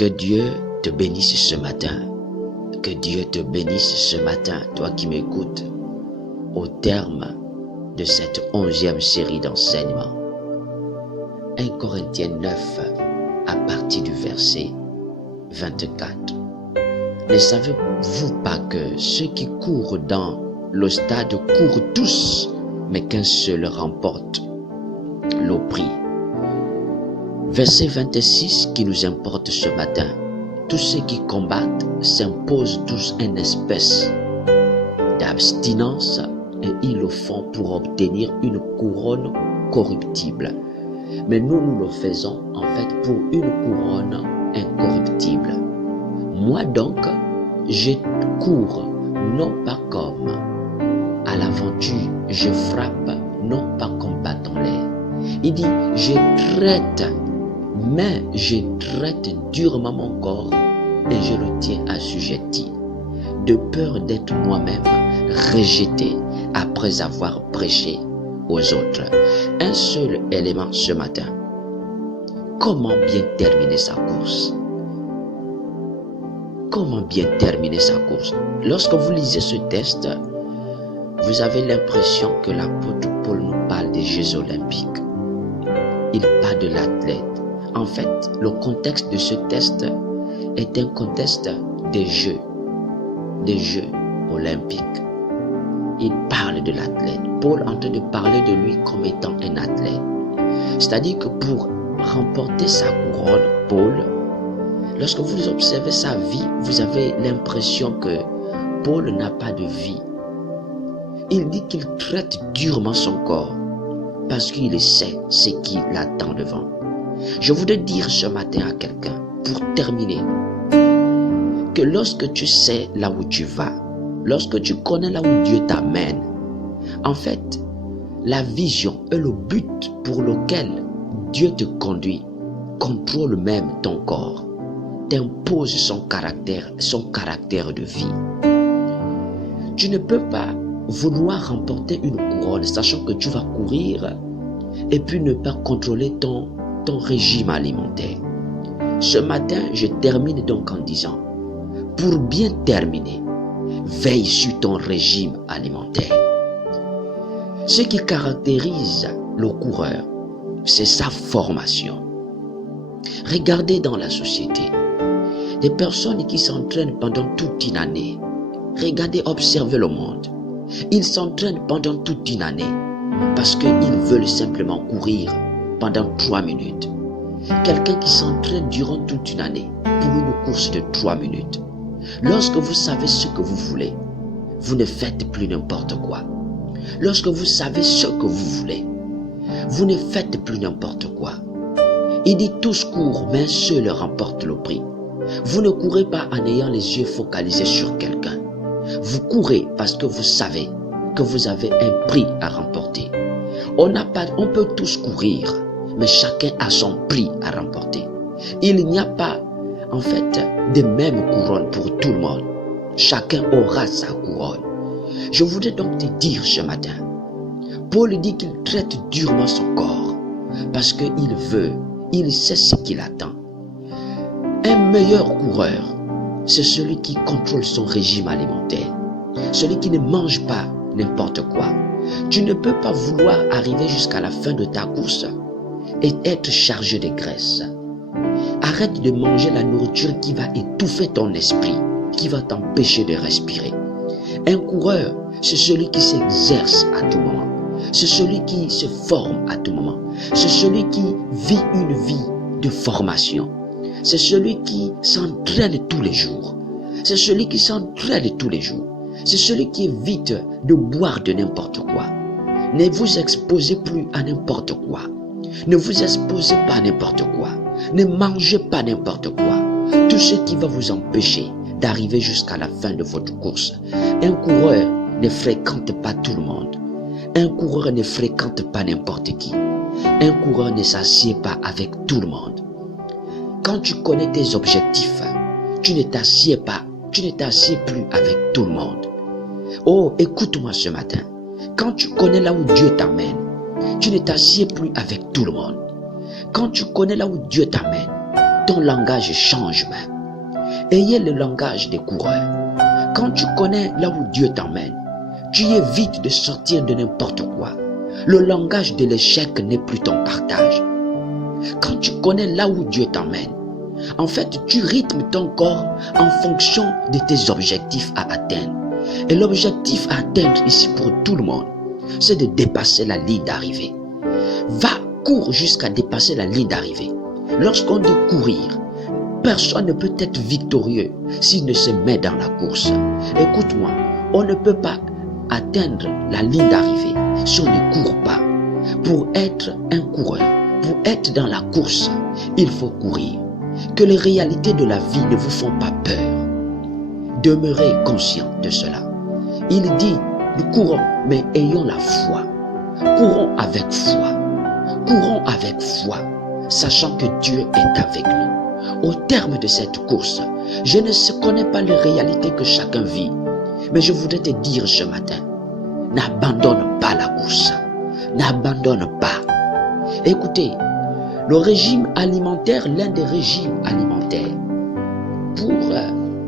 Que Dieu te bénisse ce matin. Que Dieu te bénisse ce matin, toi qui m'écoutes, au terme de cette 11e série d'enseignements. 1 Corinthiens 9, à partir du verset 24. Ne savez-vous pas que ceux qui courent dans le stade courent tous, mais qu'un seul remporte le prix? Verset 26 qui nous importe ce matin. Tous ceux qui combattent s'imposent tous une espèce d'abstinence et ils le font pour obtenir une couronne corruptible. Mais nous le faisons en fait pour une couronne incorruptible. Moi donc, je cours non pas comme à l'aventure, je frappe non pas comme battant l'air. Il dit, je traite durement mon corps et je le tiens assujetti, de peur d'être moi-même rejeté après avoir prêché aux autres. Un seul élément ce matin. Comment bien terminer sa course? Comment bien terminer sa course? Lorsque vous lisez ce texte, vous avez l'impression que l'apôtre Paul nous parle des Jeux olympiques. Il parle de l'athlète. En fait, le contexte de ce texte est un contexte des Jeux olympiques. Il parle de l'athlète. Paul est en train de parler de lui comme étant un athlète. C'est-à-dire que pour remporter sa couronne, Paul, lorsque vous observez sa vie, vous avez l'impression que Paul n'a pas de vie. Il dit qu'il traite durement son corps parce qu'il sait ce qui l'attend devant. Je voudrais dire ce matin à quelqu'un, pour terminer, que lorsque tu sais là où tu vas, lorsque tu connais là où Dieu t'amène, en fait, la vision et le but pour lequel Dieu te conduit contrôle même ton corps, t'impose son caractère de vie. Tu ne peux pas vouloir remporter une couronne, sachant que tu vas courir et puis ne pas contrôler ton régime alimentaire. Ce matin, je termine donc en disant, pour bien terminer, veille sur ton régime alimentaire. Ce qui caractérise le coureur, c'est sa formation. Regardez dans la société, des personnes qui s'entraînent pendant toute une année. Regardez, observez le monde. Ils s'entraînent pendant toute une année parce qu'ils veulent simplement courir pendant 3 minutes. Quelqu'un qui s'entraîne durant toute une année pour une course de 3 minutes. Lorsque vous savez ce que vous voulez, vous ne faites plus n'importe quoi. Lorsque vous savez ce que vous voulez, vous ne faites plus n'importe quoi. Il dit tous courent, mais un seul remporte le prix. Vous ne courez pas en ayant les yeux focalisés sur quelqu'un. Vous courez parce que vous savez que vous avez un prix à remporter. On peut tous courir, mais chacun a son prix à remporter. Il n'y a pas, en fait, de même couronne pour tout le monde. Chacun aura sa couronne. Je voudrais donc te dire ce matin, Paul dit qu'il traite durement son corps parce il sait ce qu'il attend. Un meilleur coureur, c'est celui qui contrôle son régime alimentaire, celui qui ne mange pas n'importe quoi. Tu ne peux pas vouloir arriver jusqu'à la fin de ta course et être chargé de graisse. Arrête de manger la nourriture qui va étouffer ton esprit, qui va t'empêcher de respirer. Un coureur, c'est celui qui s'exerce à tout moment. C'est celui qui se forme à tout moment. C'est celui qui vit une vie de formation. C'est celui qui s'entraîne tous les jours. C'est celui qui s'entraîne tous les jours. C'est celui qui évite de boire de n'importe quoi. Ne vous exposez plus à n'importe quoi. Ne vous exposez pas à n'importe quoi. Ne mangez pas n'importe quoi. Tout ce qui va vous empêcher d'arriver jusqu'à la fin de votre course. Un coureur ne fréquente pas tout le monde. Un coureur ne fréquente pas n'importe qui. Un coureur ne s'assied pas avec tout le monde. Quand tu connais tes objectifs, tu ne t'assieds plus avec tout le monde. Oh, écoute-moi ce matin. Quand tu connais là où Dieu t'amène, tu ne t'assieds plus avec tout le monde. Quand tu connais là où Dieu t'amène, ton langage change même. Ayez le langage des coureurs. Quand tu connais là où Dieu t'emmène, tu évites de sortir de n'importe quoi. Le langage de l'échec n'est plus ton partage. Quand tu connais là où Dieu t'emmène, en fait, tu rythmes ton corps en fonction de tes objectifs à atteindre. Et l'objectif à atteindre ici pour tout le monde, c'est de dépasser la ligne d'arrivée. Va, cours jusqu'à dépasser la ligne d'arrivée. Lorsqu'on dit courir, personne ne peut être victorieux s'il ne se met dans la course. Écoute-moi, on ne peut pas atteindre la ligne d'arrivée si on ne court pas. Pour être un coureur, pour être dans la course, il faut courir. Que les réalités de la vie ne vous font pas peur. Demeurez conscient de cela. Il dit, nous courons, mais ayons la foi. Courons avec foi. Courons avec foi, sachant que Dieu est avec nous. Au terme de cette course, je ne connais pas les réalités que chacun vit, mais je voudrais te dire ce matin, n'abandonne pas la course. N'abandonne pas. Écoutez, le régime alimentaire, l'un des régimes alimentaires, pour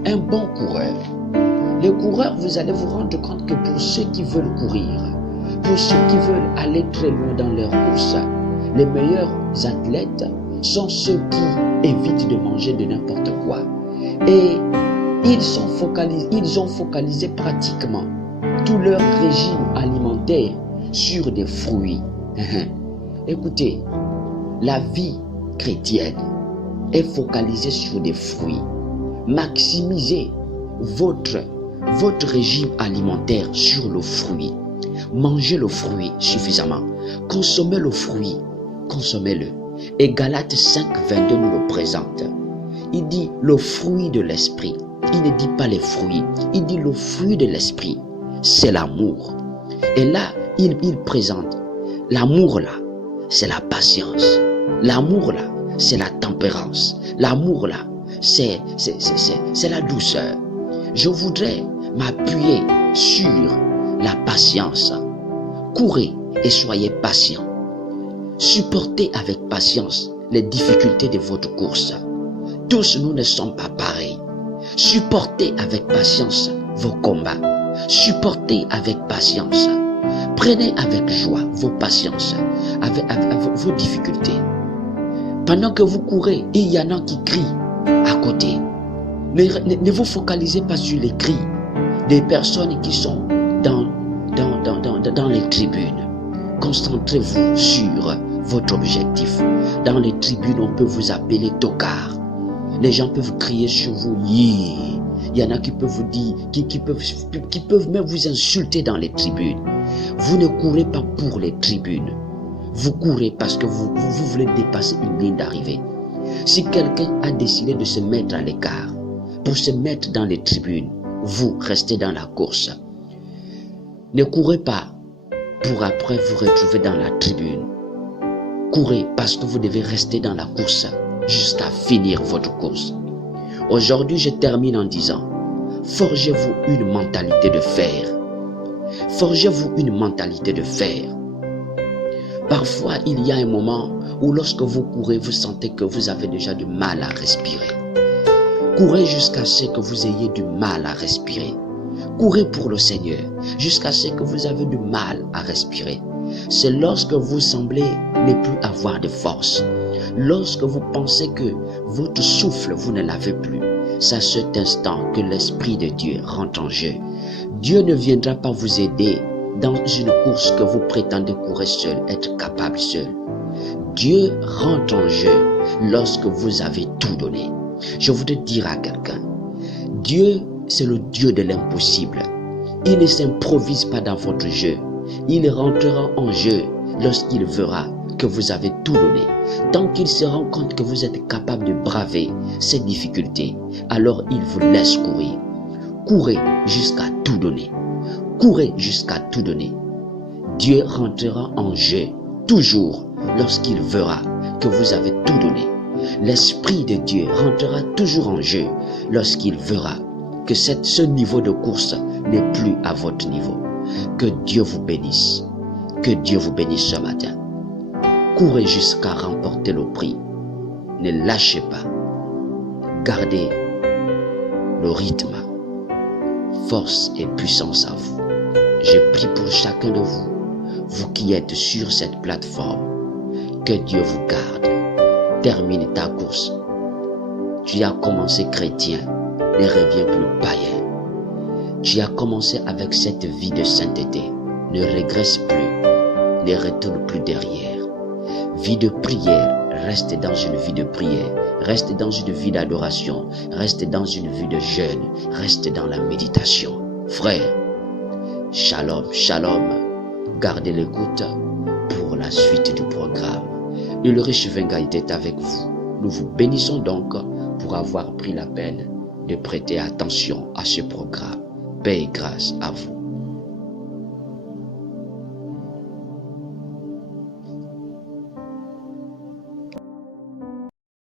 un bon coureur, les coureurs, vous allez vous rendre compte que pour ceux qui veulent courir, pour ceux qui veulent aller très loin dans leur course, les meilleurs athlètes sont ceux qui évitent de manger de n'importe quoi. Et ils ont focalisé pratiquement tout leur régime alimentaire sur des fruits. Écoutez, la vie chrétienne est focalisée sur des fruits. Maximisez votre régime alimentaire sur le fruit. Mangez le fruit suffisamment. Consommez le fruit. Consommez-le. Et Galates 5, 22 nous le présente. Il dit le fruit de l'esprit. Il ne dit pas les fruits. Il dit le fruit de l'esprit. C'est l'amour. Et là, il présente l'amour là, c'est la patience. L'amour là, c'est la tempérance. L'amour là, c'est la douceur. Je voudrais m'appuyer sur la patience. Courez et soyez patients. Supportez avec patience les difficultés de votre course. Tous nous ne sommes pas pareils. Supportez avec patience vos combats. Supportez avec patience. Prenez avec joie vos patiences, avec vos difficultés. Pendant que vous courez, il y en a qui crient à côté. Ne vous focalisez pas sur les cris des personnes qui sont dans les tribunes. Concentrez-vous sur votre objectif. Dans les tribunes, on peut vous appeler tocard. Les gens peuvent crier sur vous. Yeah. Il y en a qui peuvent vous dire, qui peuvent même vous insulter dans les tribunes. Vous ne courez pas pour les tribunes. Vous courez parce que vous voulez dépasser une ligne d'arrivée. Si quelqu'un a décidé de se mettre à l'écart, pour se mettre dans les tribunes, vous restez dans la course. Ne courez pas pour après vous retrouver dans la tribune. Courez parce que vous devez rester dans la course jusqu'à finir votre course. Aujourd'hui, je termine en disant, forgez-vous une mentalité de fer. Forgez-vous une mentalité de fer. Parfois, il y a un moment où lorsque vous courez, vous sentez que vous avez déjà du mal à respirer. Courez jusqu'à ce que vous ayez du mal à respirer. Courez pour le Seigneur jusqu'à ce que vous avez du mal à respirer. C'est lorsque vous semblez ne plus avoir de force. Lorsque vous pensez que votre souffle, vous ne l'avez plus. C'est à cet instant que l'Esprit de Dieu rentre en jeu. Dieu ne viendra pas vous aider dans une course que vous prétendez courir seul, être capable seul. Dieu rentre en jeu lorsque vous avez tout donné. Je voudrais dire à quelqu'un, Dieu, c'est le Dieu de l'impossible. Il ne s'improvise pas dans votre jeu. Il rentrera en jeu lorsqu'il verra que vous avez tout donné. Tant qu'il se rend compte que vous êtes capable de braver ces difficultés, alors il vous laisse courir. Courez jusqu'à tout donner. Courez jusqu'à tout donner. Dieu rentrera en jeu toujours lorsqu'il verra que vous avez tout donné. L'Esprit de Dieu rentrera toujours en jeu lorsqu'il verra que ce niveau de course n'est plus à votre niveau. Que Dieu vous bénisse. Que Dieu vous bénisse ce matin. Courez jusqu'à remporter le prix. Ne lâchez pas. Gardez le rythme. Force et puissance à vous. Je prie pour chacun de vous, vous qui êtes sur cette plateforme, que Dieu vous garde. Termine ta course. Tu as commencé chrétien, ne reviens plus païen. Tu as commencé avec cette vie de sainteté, ne régresse plus, ne retourne plus derrière. Vie de prière, reste dans une vie de prière, reste dans une vie d'adoration, reste dans une vie de jeûne, reste dans la méditation. Frère, shalom, shalom, gardez l'écoute pour la suite du programme. Ulrich Wenga était avec vous. Nous vous bénissons donc pour avoir pris la peine de prêter attention à ce programme. Paix et grâce à vous.